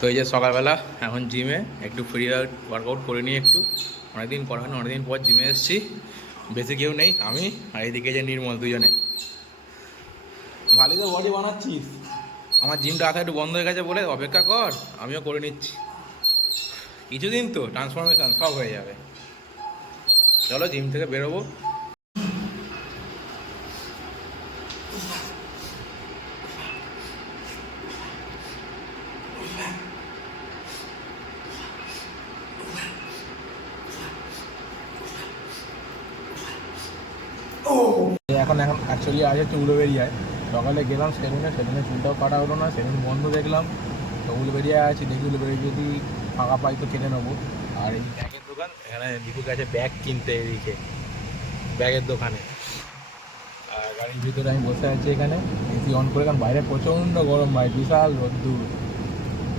তো এই যে সকালবেলা এখন জিমে একটু ফ্রি ওয়ার্কআউট করে নিই একটু অনেকদিন পর হয় না, অনেকদিন পর জিমে এসেছি বেশি কেউ নেই আমি আর এইদিকে যে নির্মল দুজনে। ভালোই তো বডি বানাচ্ছিস। আমার জিমটা আধা একটু বন্ধ হয়ে গেছে বলে অপেক্ষা কর আমিও করে নিচ্ছি। কিছুদিন তো ট্রান্সফরমেশন সব হয়ে যাবে। চলো জিম থেকে বেরোবো। এখন এখন অ্যাকচুয়ালি আছে চুলবেরিয়ায় সকালে গেলাম সেলুনে সেলুনে চুলটাও কাটা হলো না, সেলুন বন্ধ দেখলাম। তো উলবেরিয়ায় আছি, দেখি উলবেরিয়া যদি ফাঁকা পাই তো কিনে নেব। আর এই ব্যাগের দোকান, এখানে দীপুর কাছে ব্যাগ কিনতে এদিকে ব্যাগের দোকানে। আর গাড়ির ভিতরে আমি বসে আছি এখানে, এসি অন করে, কারণ বাইরে প্রচণ্ড গরম ভাই, বিশাল রোদ্দুর।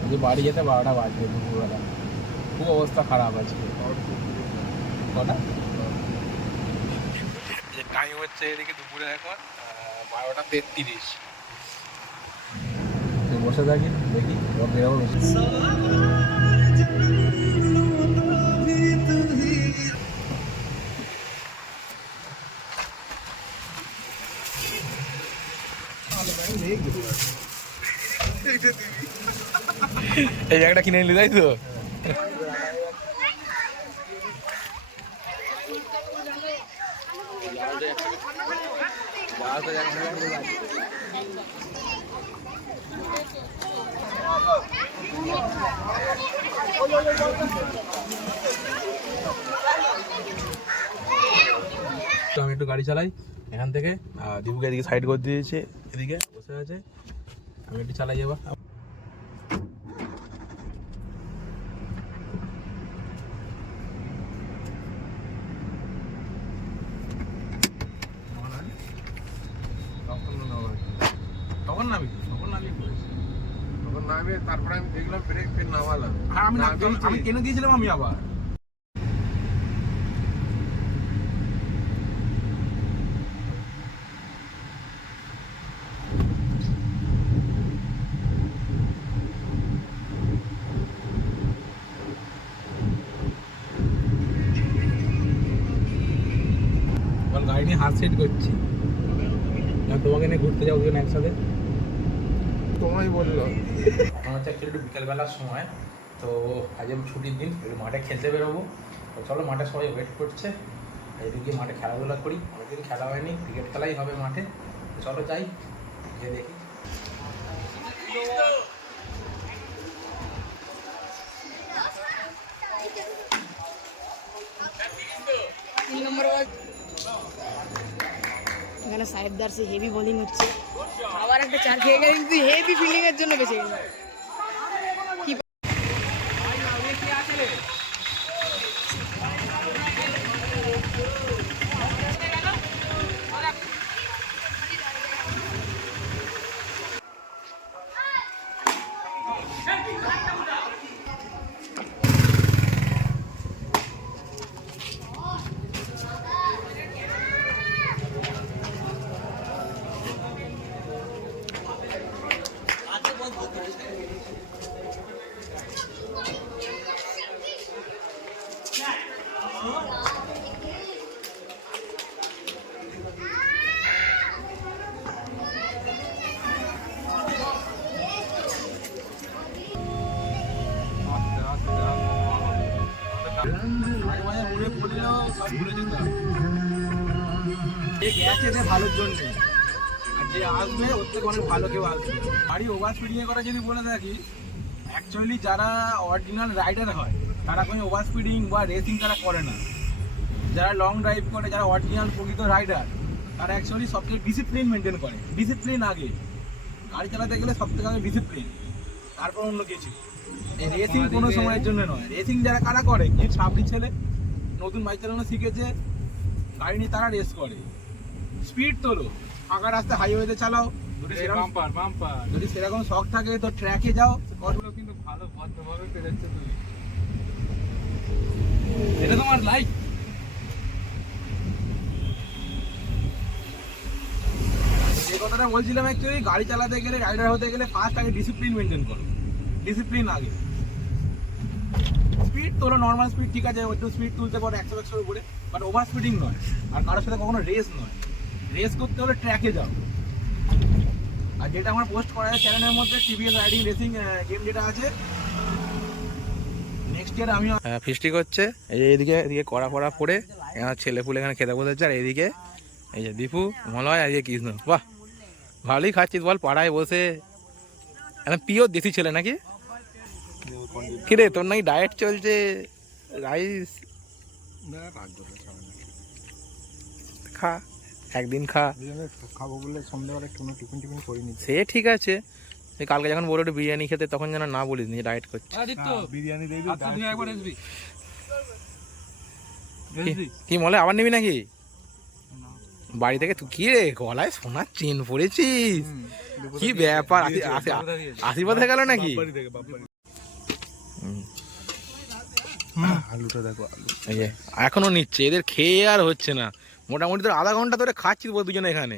যদি বাড়ি যেতে বারোটা বাজবে দুপুরবেলা। খুব অবস্থা খারাপ আছে কটা? টাইম হচ্ছে এদিকে দুপুরে এখন বারোটা তেত্রিশ। বসে থাকি দেখি এই জায়গাটা কিনে নিলি তাই তো? তো আমি একটু গাড়ি চালাই, এখান থেকে দীপুকে এদিকে সাইড করে দিয়েছে, এদিকে বসে আছে। আমি একটু চালাই যাব তখন নামি তখন তখন তারপরে আমি দেখলাম ব্রেক ফের নামালাম। হ্যাঁ আমি আমি কিনে দিয়েছিলাম আমি আবার। গাড়ি নিয়ে হাত সেট করছি। আর তোমাকে নিয়ে ঘুরতে যাব একসাথে। তোমায় বলল। আমার হচ্ছে একটু বিকালবেলার সময় তো আজ আমি ছুটির দিন একটু মাঠে খেলতে বেরোবো। তো চলো মাঠে সবাই ওয়েট করছে। একটু গিয়ে মাঠে খেলাধুলা করি। অনেকদিন খেলা হয়নি ক্রিকেট খেলাই হবে মাঠে। চলো যাই গিয়ে দেখি। এখানে সাহেবদার সে হেভি বোলিং হচ্ছে। আবার একটা চার খেয়ে গেছে কিন্তু হেভি ফিল্ডিং এর জন্য বেঁচে গেল। গেছে যে ভালোর জন্য আর যে আসবে ওর থেকে অনেক ভালো কেউ আসবে গাড়ি ওভার করা যদি বলে থাকি অ্যাকচুয়ালি যারা অরিজিনাল রাইডার হয় তারা কোনো ওভার স্পিডিং বা রেসিং তারা করে না। যারা লং ড্রাইভ করে যারা অরিজিনাল প্রকৃত রাইডার তারা অ্যাকচুয়ালি সবথেকে ডিসিপ্লিন মেনটেন করে। ডিসিপ্লিন আগে। গাড়ি চালাতে গেলে সব থেকে আগে ডিসিপ্লিন তারপর অন্য কিছু। রেসিং কোনো সময়ের জন্য নয়। রেসিং যারা কারা করে? কি ছাবড়ি ছেলে নতুন বাইক চালানো শিখেছে গাড়ি নিয়ে তারা রেস করে। স্পিড তোলো ফাঁকা রাস্তা হাইওয়েতে চালাও যদি সেরকম যদি শখ থাকে তো ট্র্যাকে যাও। কিন্তু ভালো ভদ্রভাবে পেরেছে তুমি। এটা তোমার লাইফ যে কথাটা বলছিলাম অ্যাকচুয়ালি গাড়ি চালাতে গেলে রাইডার হতে গেলে ফার্স্ট আগে ডিসিপ্লিন মেনটেন করো। ডিসিপ্লিন আগে। স্পিড তোলো নর্মাল স্পিড ঠিক আছে একটু স্পিড তুলতে পারো একশো একশোর উপরে বাট ওভার স্পিডিং নয়। আর কারোর সাথে কখনো রেস নয়। রেস করতে হলে ট্র্যাকে যাও। আর যেটা আমার পোস্ট করা আছে চ্যানেলের মধ্যে টিভিএস রাইডিং রেসিং গেম যেটা আছে নেক্সট ইয়ার আমি ফিস্টি করছে এই যে এইদিকে, এদিকে কড়া ফড়া পড়ে এখানে ছেলে পুলে এখানে খেতে বসেছে আর এইদিকে এই যে দীপু, মলয়, আর এই যে কৃষ্ণ। বাহ, ভালোই খাচ্ছিস বল, পাড়ায় বসে। এখন পিওর দেশি ছেলে নাকি? কিরে তোর নাকি ডায়েট চলছে? রাইস খা একদিন খা। খাব বলে সন্ধ্যাবেলা কোনো টিফিন টিফিন করিনি সে ঠিক আছে। কালকে যখন বলে একটু বিরিয়ানি খেতে তখন যেন না বলিস নি ডায়েট করছিস। বিরিয়ানি দিয়ে কি- কি মলে আবার নিবি নাকি? বাড়ি থেকে তুই কি রে গলায় সোনার চেন পড়েছিস কি ব্যাপার? আশি- আশি- আশীর্বাদ হয়ে গেল নাকি? আলুটা দেখো, আলু। এখনও নিচ্ছে, এদের খেয়ে আর হচ্ছে না। মোটামুটি তোর আধা ঘণ্টা ধরে খাচ্ছি দুজনে এখানে।